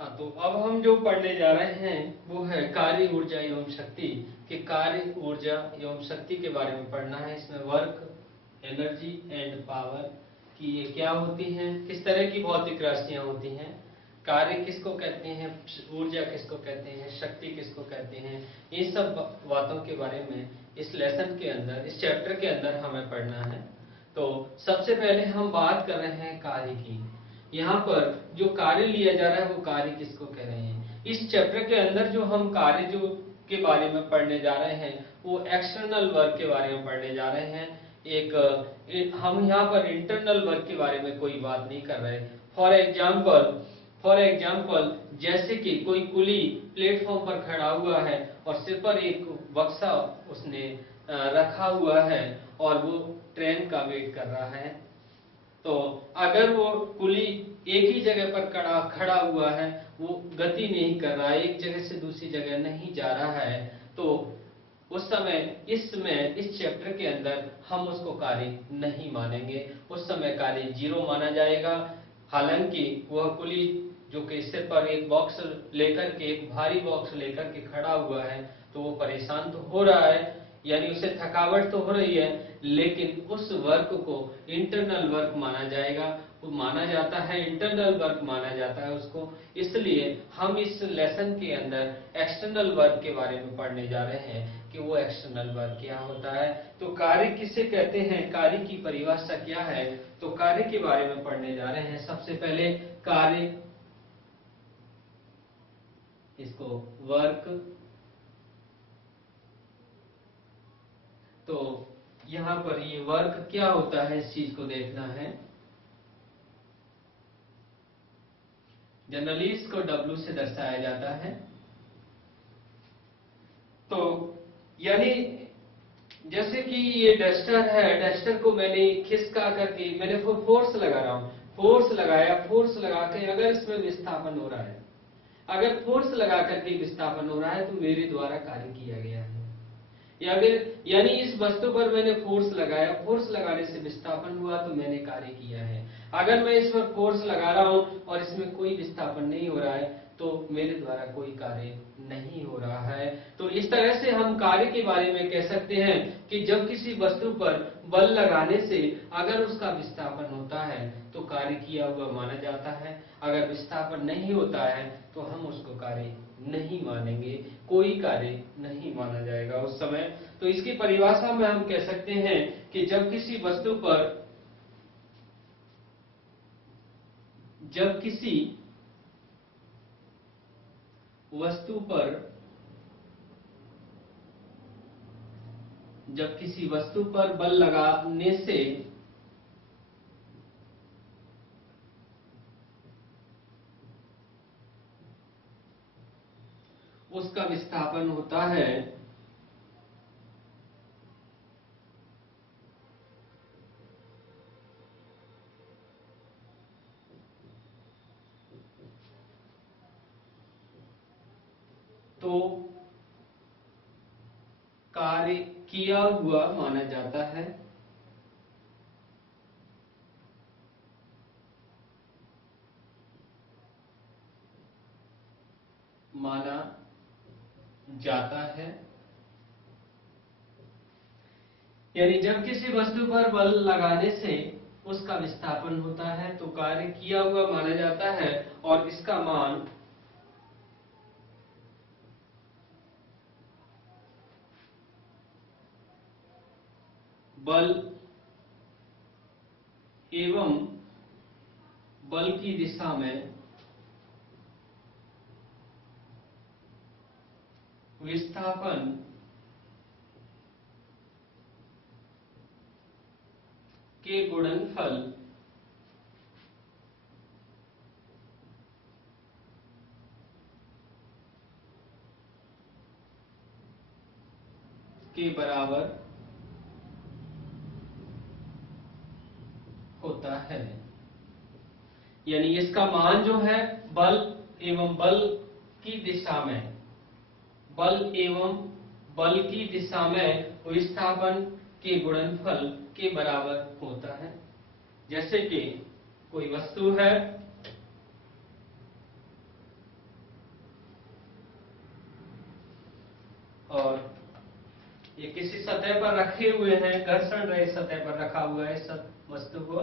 हाँ, तो अब हम जो पढ़ने जा रहे हैं वो है कार्य ऊर्जा एवं शक्ति कि कार्य ऊर्जा एवं शक्ति के बारे में पढ़ना है। इसमें वर्क, एनर्जी एंड पावर कि ये क्या होती हैं, किस तरह की भौतिक राशियां होती हैं, कार्य किसको कहते हैं, ऊर्जा किसको कहते हैं, शक्ति किसको कहते हैं, ये सब बातों के बारे में इस लेसन के अंदर, इस चैप्टर के अंदर हमें पढ़ना है। तो सबसे पहले हम बात कर रहे हैं कार्य की। यहाँ पर जो कार्य लिया जा रहा है वो कार्य किसको कह रहे हैं। इस चैप्टर के अंदर जो हम कार्य जो के बारे में पढ़ने जा रहे हैं वो एक्सटर्नल वर्क के बारे में पढ़ने जा रहे हैं। हम यहाँ पर इंटरनल वर्क के बारे में कोई बात नहीं कर रहे। फॉर एग्जाम्पल जैसे कि कोई कुली प्लेटफॉर्म पर खड़ा हुआ है और सिर पर एक बक्सा उसने रखा हुआ है और वो ट्रेन का वेट कर रहा है। तो अगर वो कुली एक ही जगह पर खड़ा हुआ है, वो गति नहीं कर रहा है, एक जगह से दूसरी जगह नहीं जा रहा है, तो उस समय इस चैप्टर के अंदर हम उसको कार्य नहीं मानेंगे। उस समय कार्य जीरो माना जाएगा। हालांकि वह कुली जो कि सिर पर एक बॉक्स लेकर के, एक भारी बॉक्स लेकर के खड़ा हुआ है, तो वो परेशान तो हो रहा है, यानी उसे थकावट तो हो रही है, लेकिन उस वर्क को इंटरनल वर्क माना जाएगा। वो माना जाता है, इंटरनल वर्क माना जाता है उसको। इसलिए हम इस लेसन के अंदर एक्सटर्नल वर्क के बारे में पढ़ने जा रहे हैं कि वो एक्सटर्नल वर्क क्या होता है। तो कार्य किसे कहते हैं, कार्य की परिभाषा क्या है, तो कार्य के बारे में पढ़ने जा रहे हैं। सबसे पहले कार्य, इसको वर्क, तो यहाँ पर ये वर्क क्या होता है इस चीज को देखना है। जनरली इसको W से दर्शाया जाता है। तो यानी जैसे कि ये डस्टर है, डस्टर को मैंने खिसका करके मैंने फोर्स लगा रहा हूं, फोर्स लगा के अगर इसमें विस्थापन हो रहा है, अगर फोर्स लगा करके विस्थापन हो रहा है तो मेरे द्वारा कार्य किया गया है। या अगर यानी इस वस्तु पर मैंने फोर्स लगाया, फोर्स लगाने से विस्थापन हुआ तो मैंने कार्य किया है। अगर मैं इस पर फोर्स लगा रहा हूं और इसमें कोई विस्थापन नहीं हो रहा है तो मेरे द्वारा कोई कार्य नहीं हो रहा है। तो इस तरह से हम कार्य के बारे में कह सकते हैं कि जब किसी वस्तु पर बल लगाने से अगर उसका विस्थापन होता है तो कार्य किया हुआ माना जाता है। अगर विस्थापन नहीं होता है तो हम उसको कार्य नहीं मानेंगे, कोई कार्य नहीं माना जाएगा उस समय। तो इसकी परिभाषा में हम कह सकते हैं कि जब किसी वस्तु पर बल लगाने से उसका विस्थापन होता है तो कार्य किया हुआ माना जाता है। माना जाता है यानी जब किसी वस्तु पर बल लगाने से उसका विस्थापन होता है तो कार्य किया हुआ माना जाता है और इसका मान बल एवं बल की दिशा में विस्थापन के गुणनफल के बराबर होता है। यानी इसका मान जो है बल एवं बल की दिशा में, बल एवं बल की दिशा में विस्थापन के गुणनफल के बराबर होता है। जैसे कि कोई वस्तु है, और ये किसी सतह पर रखे हुए हैं, घर्षण रहित सतह पर रखा हुआ है सब वस्तु को।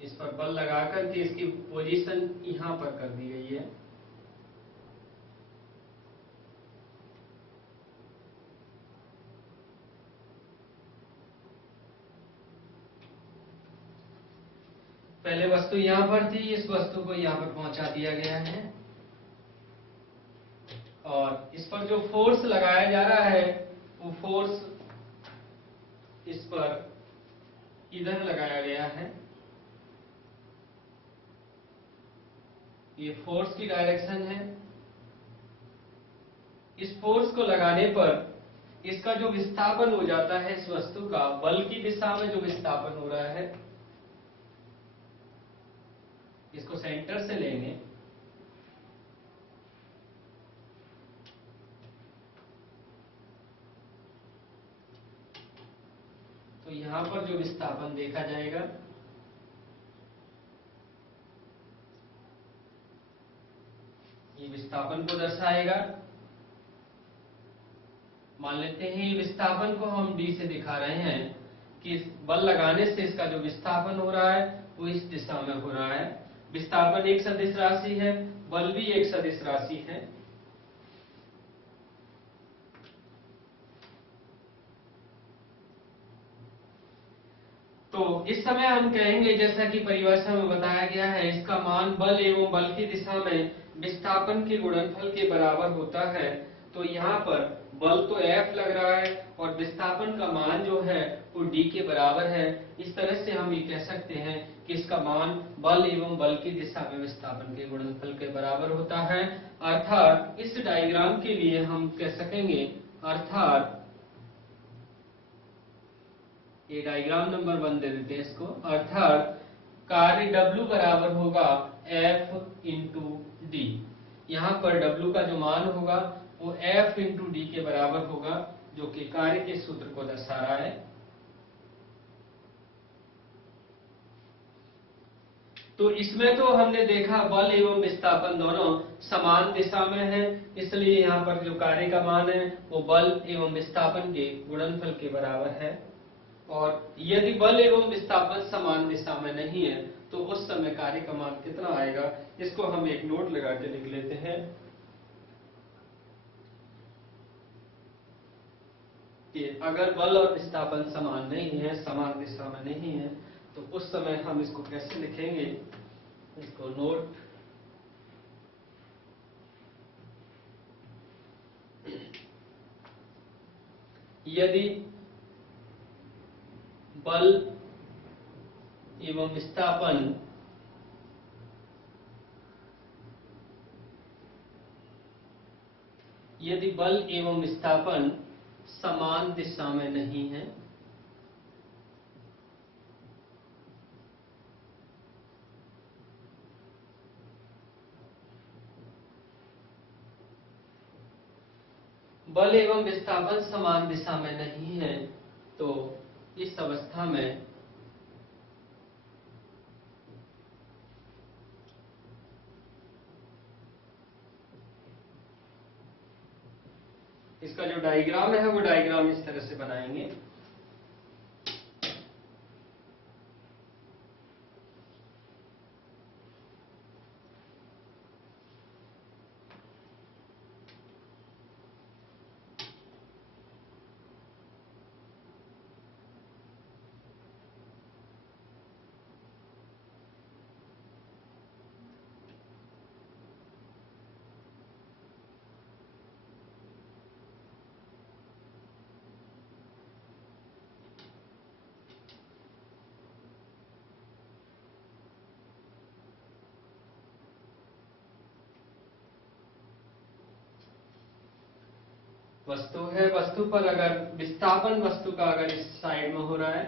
इस पर बल लगा करके इसकी पोजीशन यहां पर कर दी गई है। पहले वस्तु यहां पर थी, इस वस्तु को यहां पर पहुंचा दिया गया है और इस पर जो फोर्स लगाया जा रहा है वो फोर्स इस पर इधर लगाया गया है। ये फोर्स की डायरेक्शन है। इस फोर्स को लगाने पर इसका जो विस्थापन हो जाता है इस वस्तु का, बल की दिशा में जो विस्थापन हो रहा है, इसको सेंटर से लेंगे तो यहां पर जो विस्थापन देखा जाएगा ये विस्थापन को दर्शाएगा। मान लेते हैं ये विस्थापन को हम डी से दिखा रहे हैं कि बल लगाने से इसका जो विस्थापन हो रहा है वो इस दिशा में हो रहा है। विस्थापन एक सदिश राशि है, बल भी एक सदिश राशि है। तो इस समय हम कहेंगे, जैसा कि परिभाषा में बताया गया है, इसका मान बल एवं बल की दिशा में विस्थापन के गुणनफल के बराबर होता है। तो यहाँ पर बल तो F लग रहा है और विस्थापन का मान जो है वो D के बराबर है। इस तरह से हम ये कह सकते हैं कि इसका मान बल एवं बल की दिशा में विस्थापन के गुणनफल के बराबर होता है। अर्थात इस डायग्राम के लिए हम कह सकेंगे, अर्थात ये डायग्राम नंबर 1 दे देते हैं इसको, अर्थात कार्य W बराबर होगा F इंटू डी। यहाँ पर W का जो मान होगा वो F इंटू डी के बराबर होगा, जो कि कार्य के सूत्र को दर्शा रहा है। तो इसमें तो हमने देखा बल एवं विस्थापन दोनों समान दिशा में है, इसलिए यहाँ पर जो कार्य का मान है वो बल एवं विस्थापन के गुणनफल के बराबर है। और यदि बल एवं विस्थापन समान दिशा में नहीं है तो उस समय कार्य का मान कितना आएगा, इसको हम एक नोट लगा के लिख लेते हैं कि अगर बल और विस्थापन समान नहीं है, समान दिशा में नहीं है, तो उस समय हम इसको कैसे लिखेंगे, इसको नोट यदि बल एवं विस्थापन यदि बल एवं विस्थापन समान दिशा में नहीं है, बल एवं विस्थापन समान दिशा में नहीं है, तो इस अवस्था में इसका जो डायग्राम है वो डायग्राम इस तरह से बनाएंगे। वस्तु है, वस्तु पर अगर विस्थापन वस्तु का अगर इस साइड में हो रहा है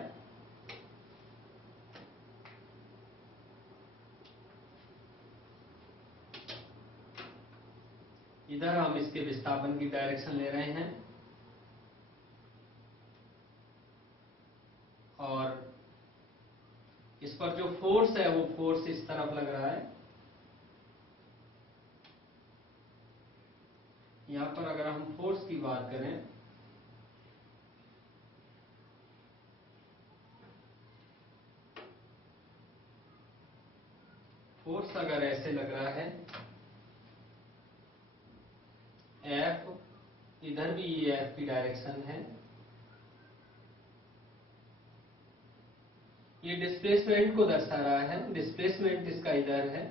इधर हम इसके विस्थापन की डायरेक्शन ले रहे हैं और इस पर जो फोर्स है वो फोर्स इस तरफ लग रहा है। यहां पर अगर हम फोर्स की बात करें फोर्स अगर ऐसे लग रहा है F, इधर भी ये F की डायरेक्शन है, ये डिस्प्लेसमेंट को दर्शा रहा है, डिस्प्लेसमेंट इसका इधर है।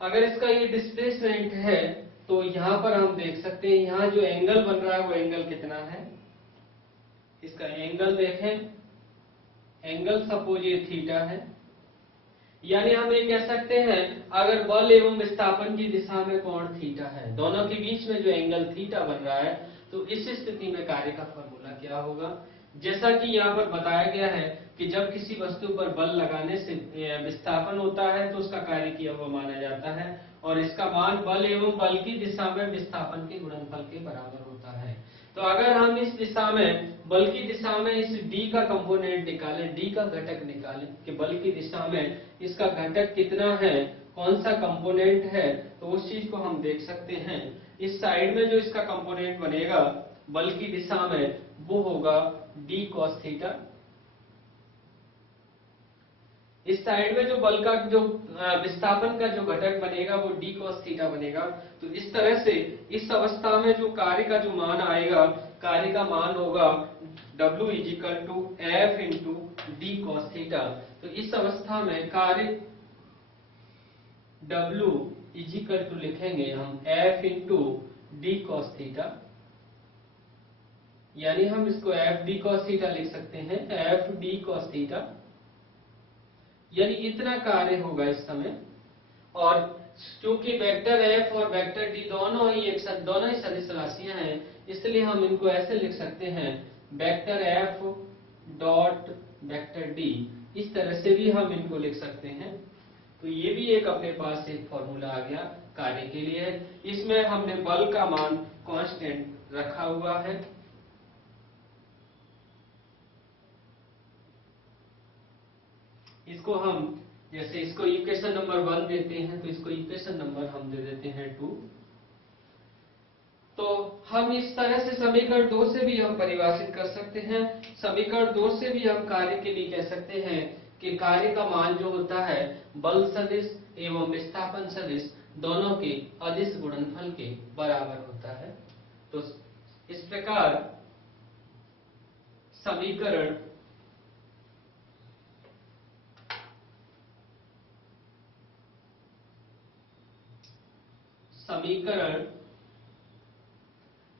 अगर इसका ये डिस्प्लेसमेंट है तो यहां पर हम देख सकते हैं यहां जो एंगल बन रहा है वो एंगल कितना है, इसका एंगल देखें, एंगल सपोज ये थीटा है, यानी हम ये कह सकते हैं अगर बल एवं विस्थापन की दिशा में कोण थीटा है, दोनों के बीच में जो एंगल थीटा बन रहा है, तो इस स्थिति में कार्य का फॉर्मूला क्या होगा। जैसा कि यहाँ पर बताया गया है कि जब किसी वस्तु पर बल लगाने से विस्थापन होता है तो उसका कार्य किया हुआ माना जाता है और इसका मान बल एवं बल की दिशा में विस्थापन के गुणनफल के बराबर होता है। तो अगर हम इस दिशा में बल की दिशा में इस d का कंपोनेंट निकालें, d का घटक निकालें कि बल की दिशा में इसका घटक कितना है, कौन सा कंपोनेंट है, तो उस चीज को हम देख सकते हैं। इस साइड में जो इसका कंपोनेंट बनेगा बल की दिशा में वो होगा d cos थीटा, इस साइड में जो बल का जो विस्थापन का जो घटक बनेगा वो d cos थीटा बनेगा। तो इस तरह से इस अवस्था में जो कार्य का जो मान आएगा, कार्य का मान होगा W = F × d cos theta. तो इस अवस्था में कार्य W = लिखेंगे हम F × d cos थीटा, यानी हम इसको F d cos थीटा लिख सकते हैं, F d cos थीटा, यानी इतना कार्य होगा इस समय। और क्योंकि वेक्टर F और वेक्टर d दोनों ही सदिश राशियां हैं, इसलिए हम इनको ऐसे लिख सकते हैं vector F dot vector d, इस तरह से भी हम इनको लिख सकते हैं। तो ये भी एक अपने पास एक फॉर्मूला आ गया कार्य के लिए। इसमें हमने बल का मान कांस्टेंट रखा हुआ है, इसको हम जैसे इसको इक्वेशन नंबर 1 देते हैं तो इसको इक्वेशन नंबर हम दे देते हैं 2। तो हम इस तरह से समीकरण 2 से भी हम परिभाषित कर सकते हैं। समीकरण 2 से भी हम कार्य के लिए कह सकते हैं कि कार्य का मान जो होता है बल सदिश एवं विस्थापन सदिश दोनों के अदिश गुणनफल के बराबर होता है। तो इस प्रकार समीकरण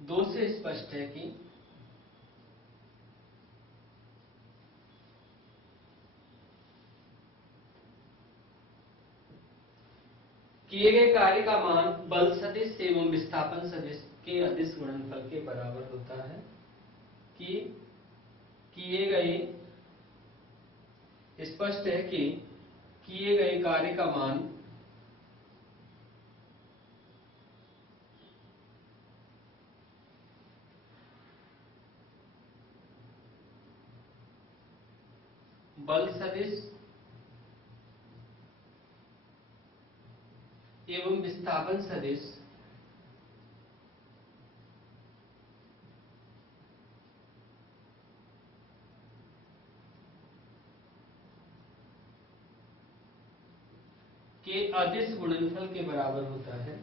2 से स्पष्ट है कि किए गए कार्य का मान बल सदिश एवं विस्थापन सदिश के अदिश गुणनफल के बराबर होता है। कि किए गए स्पष्ट है कि किए गए कार्य का मान बल सदिश एवं विस्थापन सदिश के अदिश गुणनफल के बराबर होता है।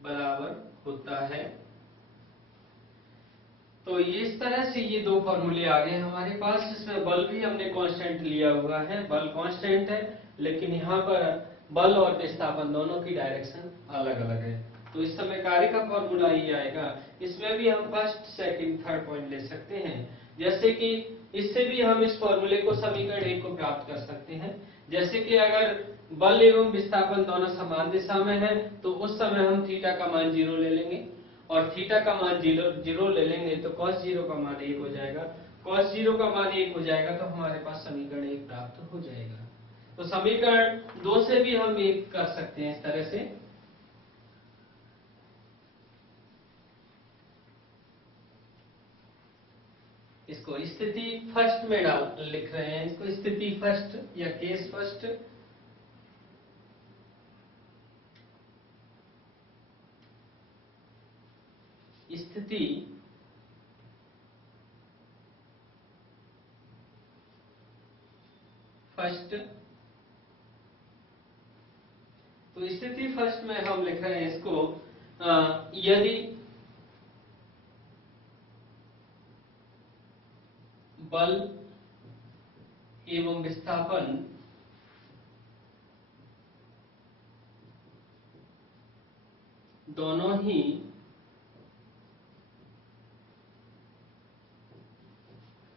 बराबर होता है। तो इस तरह से ये दो फॉर्मूले आ गए हमारे पास। इसमें बल भी हमने कांस्टेंट लिया हुआ है, बल कांस्टेंट है, लेकिन यहाँ पर बल और विस्थापन दोनों की डायरेक्शन अलग अलग है। तो इस समय कार्य का फॉर्मूला ये आएगा। इसमें भी हम फर्स्ट सेकंड थर्ड पॉइंट ले सकते हैं। जैसे कि इससे भी हम इस फॉर्मूले को समीकरण 1 को प्राप्त कर सकते हैं। जैसे कि अगर बल एवं विस्थापन दोनों समान दिशा में है तो उस समय हम थीटा का मान 0 ले लेंगे, और थीटा का मान 0 ले लेंगे तो cos 0 का मान 1 हो जाएगा। cos 0 का मान 1 हो जाएगा तो हमारे पास समीकरण 1 प्राप्त हो जाएगा। तो समीकरण 2 से भी हम 1 कर सकते हैं इस तरह से। इसको स्थिति फर्स्ट में लिख रहे हैं, इसको स्थिति फर्स्ट या केस फर्स्ट। स्थिति फर्स्ट, तो स्थिति फर्स्ट में हम लिख रहे हैं इसको यदि बल एवं विस्थापन दोनों ही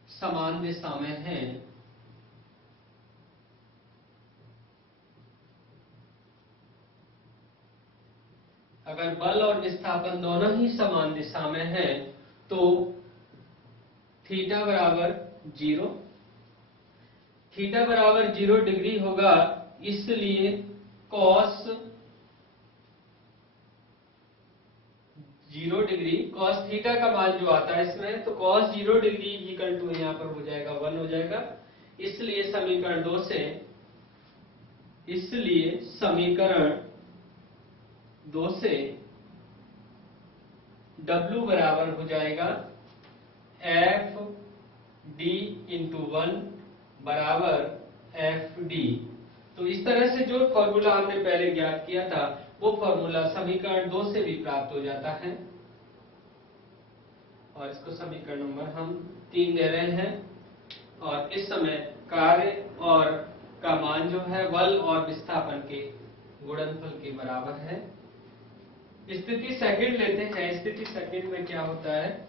समान दिशा में हैं, अगर बल और विस्थापन दोनों ही समान दिशा में हैं तो थीटा बराबर 0, थीटा बराबर 0 डिग्री होगा, इसलिए cos 0 डिग्री cos थीटा का मान जो आता है इसमें, तो cos 0 डिग्री इक्वल टू यहाँ पर हो जाएगा 1 हो जाएगा। इसलिए समीकरण 2 से, इसलिए समीकरण 2 से W बराबर हो जाएगा एफ डी इंटू 1 बराबर एफ डी। तो इस तरह से जो फॉर्मूला हमने पहले ज्ञात किया था वो फॉर्मूला समीकरण 2 से भी प्राप्त हो जाता है, और इसको समीकरण नंबर हम 3 दे रहे हैं। और इस समय कार्य और का मान जो है बल और विस्थापन के गुणनफल के बराबर है। स्थिति सेकंड लेते हैं। स्थिति सेकंड में क्या होता है,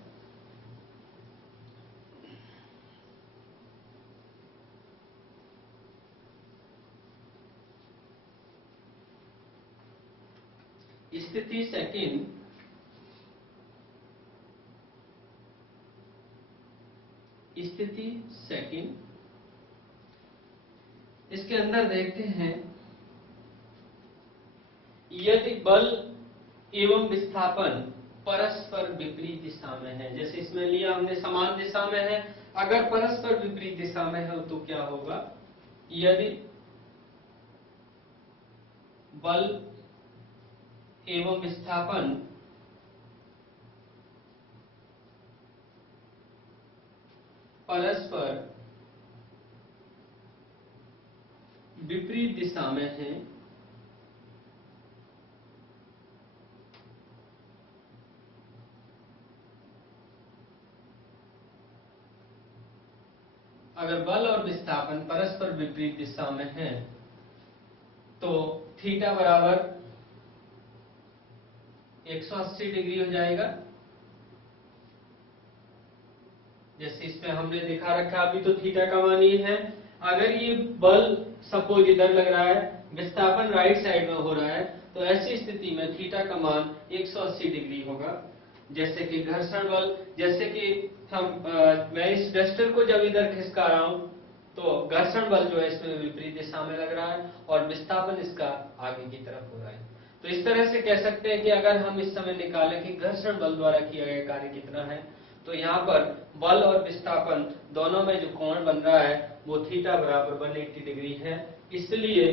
स्थिति सेकंड इसके अंदर देखते हैं यदि बल एवं विस्थापन परस्पर विपरीत दिशा में है, जैसे इसमें लिया हमने समान दिशा में है, अगर परस्पर विपरीत दिशा में है तो क्या होगा, यदि बल एवं विस्थापन परस्पर विपरीत दिशा में है अगर बल और विस्थापन परस्पर विपरीत दिशा में है तो थीटा बराबर 180 डिग्री हो जाएगा। जैसे इसमें हमने दिखा रखा, अभी तो थीटा का मान ये है, अगर ये बल सपोज इधर लग रहा है, विस्थापन राइट साइड में हो रहा है, तो ऐसी स्थिति में थीटा का मान 180 डिग्री होगा। जैसे कि घर्षण बल, जैसे कि मैं इस डस्टर को जब इधर खिसका रहा हूं तो घर्षण बल जो है इसमें विपरीत दिशा में लग रहा है और विस्थापन इसका आगे की तरफ हो रहा है। तो इस तरह से कह सकते हैं कि अगर हम इस समय निकालें कि घर्षण बल द्वारा किया गया कार्य कितना है, तो यहाँ पर बल और विस्थापन दोनों में जो कोण बन रहा है वो थीटा बराबर 180 डिग्री है। इसलिए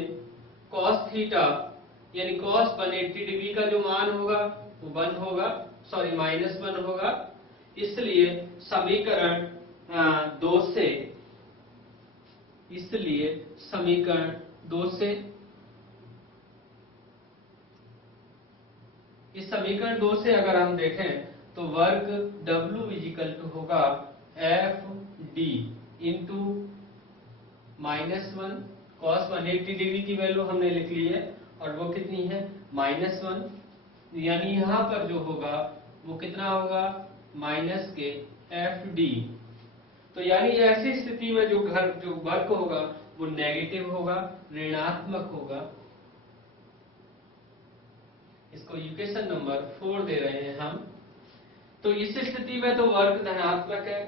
cos थीटा यानी cos 180 डिग्री का जो मान होगा वो 1 होगा, सॉरी -1 होगा। इसलिए समीकरण 2 से, इसलिए समीकरण 2 से, इस समीकरण 2 से अगर हम देखें तो वर्ग W इजिकल टू होगा F D into -1, cos 180 degree की वैल्यू हमने लिख ली है और वो कितनी है -1, यानी यहाँ पर जो होगा वो कितना होगा माइनस के एफ डी तो यानी ऐसी स्थिति में जो वर्क होगा वो नेगेटिव होगा, ऋणात्मक होगा। इसको इक्वेशन नंबर 4 दे रहे हैं हम। तो इस स्थिति में तो वर्क धनात्मक है,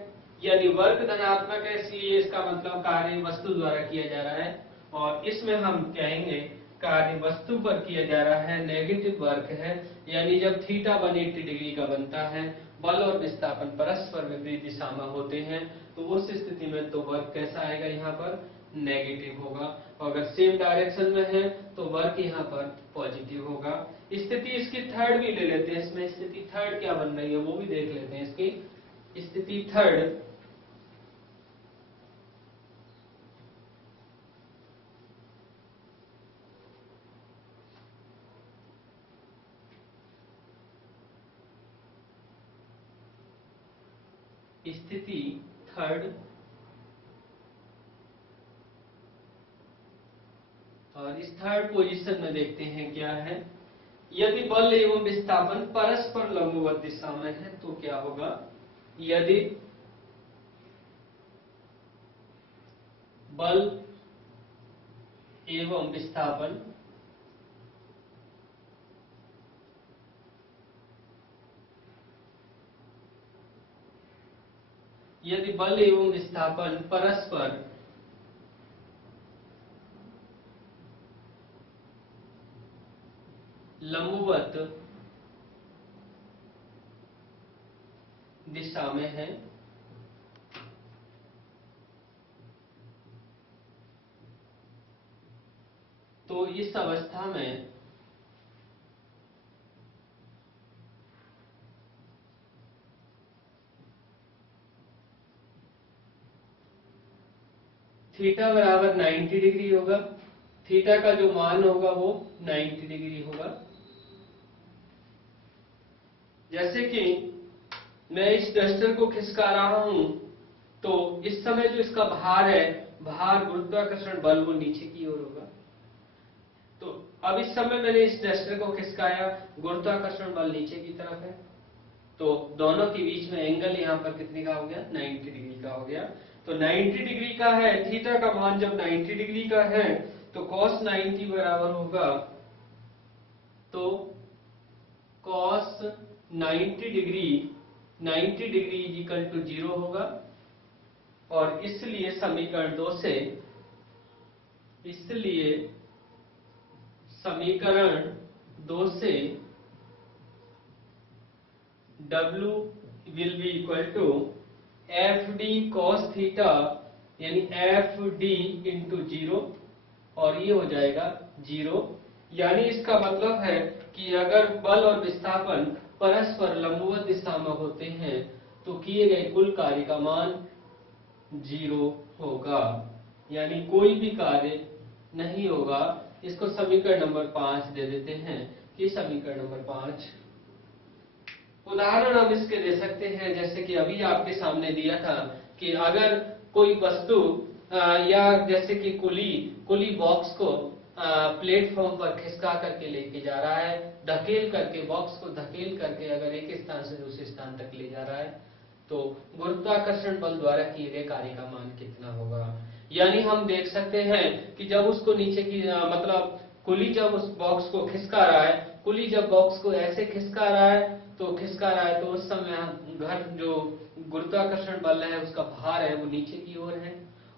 यानी वर्क धनात्मक है, इसलिए इसका मतलब कार्य वस्तु द्वारा किया जा रहा है। और इसमें हम कहेंगे कार्य वस्तु पर किया जा रहा है, नेगेटिव वर्क है। यानी जब थीटा 180 डिग्री का बनता है, बल और विस्थापन परस्पर विपरीत दिशा में होते हैं, तो उस स्थिति में तो वर्क कैसा आएगा, यहाँ पर नेगेटिव होगा। और अगर सेम डायरेक्शन में है तो वर्क यहाँ पर पॉजिटिव होगा। स्थिति इसकी थर्ड भी ले लेते हैं, इसमें स्थिति थर्ड क्या बन रही है वो भी देख लेते हैं। इसकी स्थिति थर्ड और इस थर्ड पोजीशन में देखते हैं क्या है। यदि बल एवं विस्थापन परस्पर लंबवत दिशा में है तो क्या होगा। यदि बल एवं विस्थापन परस्पर लंबवत दिशा में है तो इस अवस्था में थीटा बराबर 90 डिग्री होगा। थीटा का जो मान होगा वो 90 डिग्री होगा। जैसे कि मैं इस डस्टर को खिसका रहा हूं तो इस समय जो इसका भार है, भार गुरुत्वाकर्षण बल वो नीचे की ओर होगा। तो अब इस समय मैंने इस डस्टर को खिसकाया, गुरुत्वाकर्षण बल नीचे की तरफ है, तो दोनों के बीच में एंगल यहाँ पर कितने का हो गया, 90 डिग्री का हो गया। तो 90 डिग्री का है, थीटा का मान जब 90 डिग्री का है तो cos 90 बराबर होगा, तो cos 90 degree is equal to 0 होगा। और इसलिए समीकरण 2 से W will be equal to FD cos theta, यानी FD into 0, और ये हो जाएगा 0। यानी इसका मतलब है कि अगर बल और विस्थापन परस्पर लंबवत दिशा में होते हैं तो किए गए कुल कार्य का मान 0 होगा, यानी कोई भी कार्य नहीं होगा। इसको समीकरण नंबर 5 दे देते हैं कि समीकरण नंबर 5। उदाहरण हम इसके दे सकते हैं, जैसे कि अभी आपके सामने दिया था कि अगर कोई वस्तु या जैसे कि कुली बॉक्स को प्लेटफॉर्म पर खिसका करके लेके जा रहा है, धकेल करके, बॉक्स को धकेल करके अगर एक स्थान से दूसरे स्थान तक ले जा रहा है, तो गुरुत्वाकर्षण बल द्वारा किए गए कार्य का मान कितना होगा। यानी हम देख सकते हैं कि जब उसको नीचे की मतलब कुली जब उस बॉक्स को खिसका रहा है, कुली जब बॉक्स को ऐसे खिसका रहा है तो उस समय घर जो गुरुत्वाकर्षण बल है उसका भार है वो नीचे की ओर है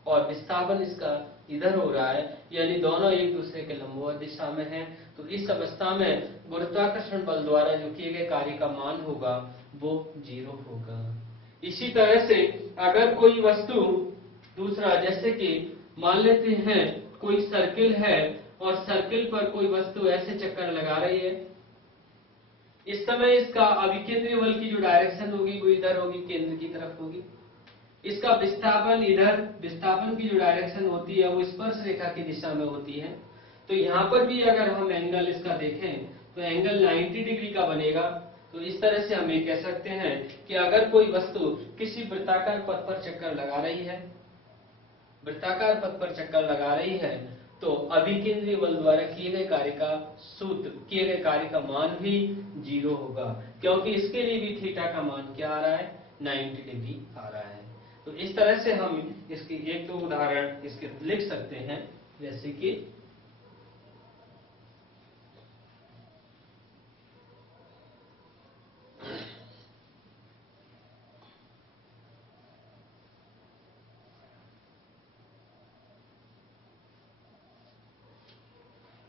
और विस्थापन इसका इधर हो रहा है, यानी दोनों एक दूसरे के लंबवत दिशा में हैं। तो इस अवस्था में गुरुत्वाकर्षण बल द्वारा जो किए गए कार्य का मान होगा वो 0 होगा। इसी तरह से अगर कोई वस्तु दूसरा, जैसे कि मान लेते हैं कोई सर्किल है और सर्किल पर कोई वस्तु ऐसे चक्कर लगा रही है, इस समय इसका अभिकेंद्रीय बल की जो डायरेक्शन होगी वो इधर होगी, केंद्र की तरफ होगी। इसका विस्थापन इधर, विस्थापन की जो डायरेक्शन होती है वो स्पर्श रेखा की दिशा में होती है। तो यहाँ पर भी अगर हम एंगल इसका देखें तो एंगल 90 डिग्री का बनेगा। तो इस तरह से हम ये कह सकते हैं कि अगर कोई वस्तु किसी वृत्ताकार पथ पर चक्कर लगा रही है, तो अभिकेंद्रीय बल द्वारा किए गए कार्य का मान भी 0 होगा, क्योंकि इसके लिए भी थीटा का मान क्या आ रहा है, 90 डिग्री आ रहा है। तो इस तरह से हम इसकी एक दो उदाहरण इसके लिख सकते हैं, जैसे कि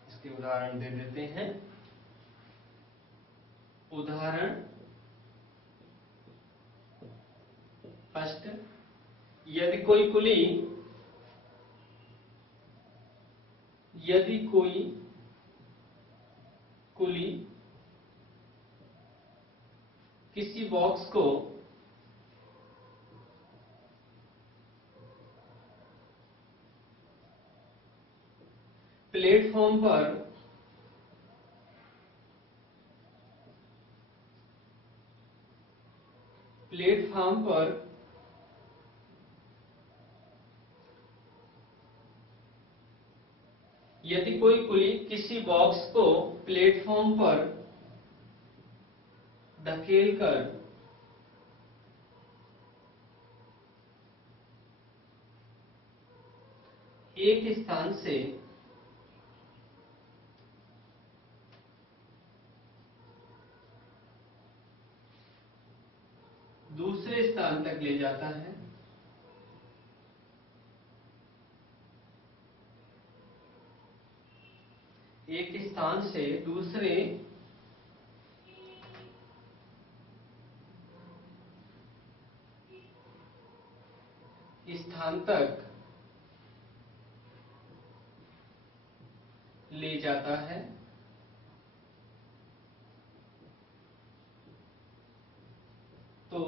इसके उदाहरण दे देते हैं। उदाहरण फर्स्ट, यदि कोई कुली किसी बॉक्स को प्लेटफॉर्म पर यदि कोई कुली किसी बॉक्स को प्लेटफॉर्म पर धकेलकर एक स्थान से दूसरे स्थान तक ले जाता है, एक स्थान से दूसरे स्थान तक ले जाता है, तो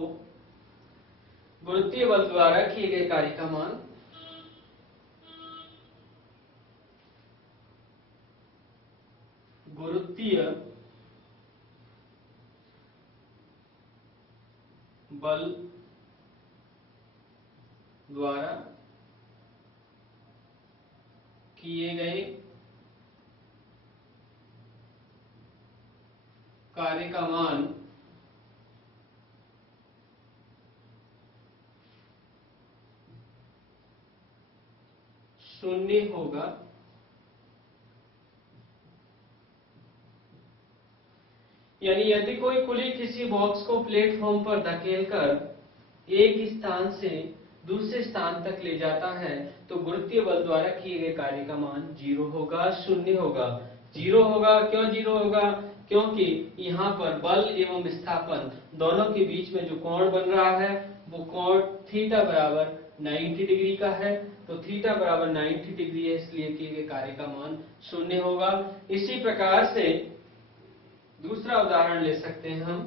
गुरुत्वीय बल द्वारा किए गए कार्य का मान गुरुत्वीय बल द्वारा किए गए कार्य का मान शून्य होगा। यानी यदि कोई कुली किसी बॉक्स को प्लेटफॉर्म पर धकेलकर एक स्थान से दूसरे स्थान तक ले जाता है, तो गुरुत्वीय बल द्वारा किए गए कार्य का मान 0 होगा, शून्य होगा। 0 होगा, क्यों 0 होगा? क्योंकि यहाँ पर बल एवं विस्थापन दोनों के बीच में जो कोण बन रहा है वो कोण थीटा बराबर 90 डिग्री का है, तो थीटा बराबर 90 डिग्री है, इसलिए किए गए कार्य का मान शून्य होगा। इसी प्रकार से दूसरा उदाहरण ले सकते हैं हम,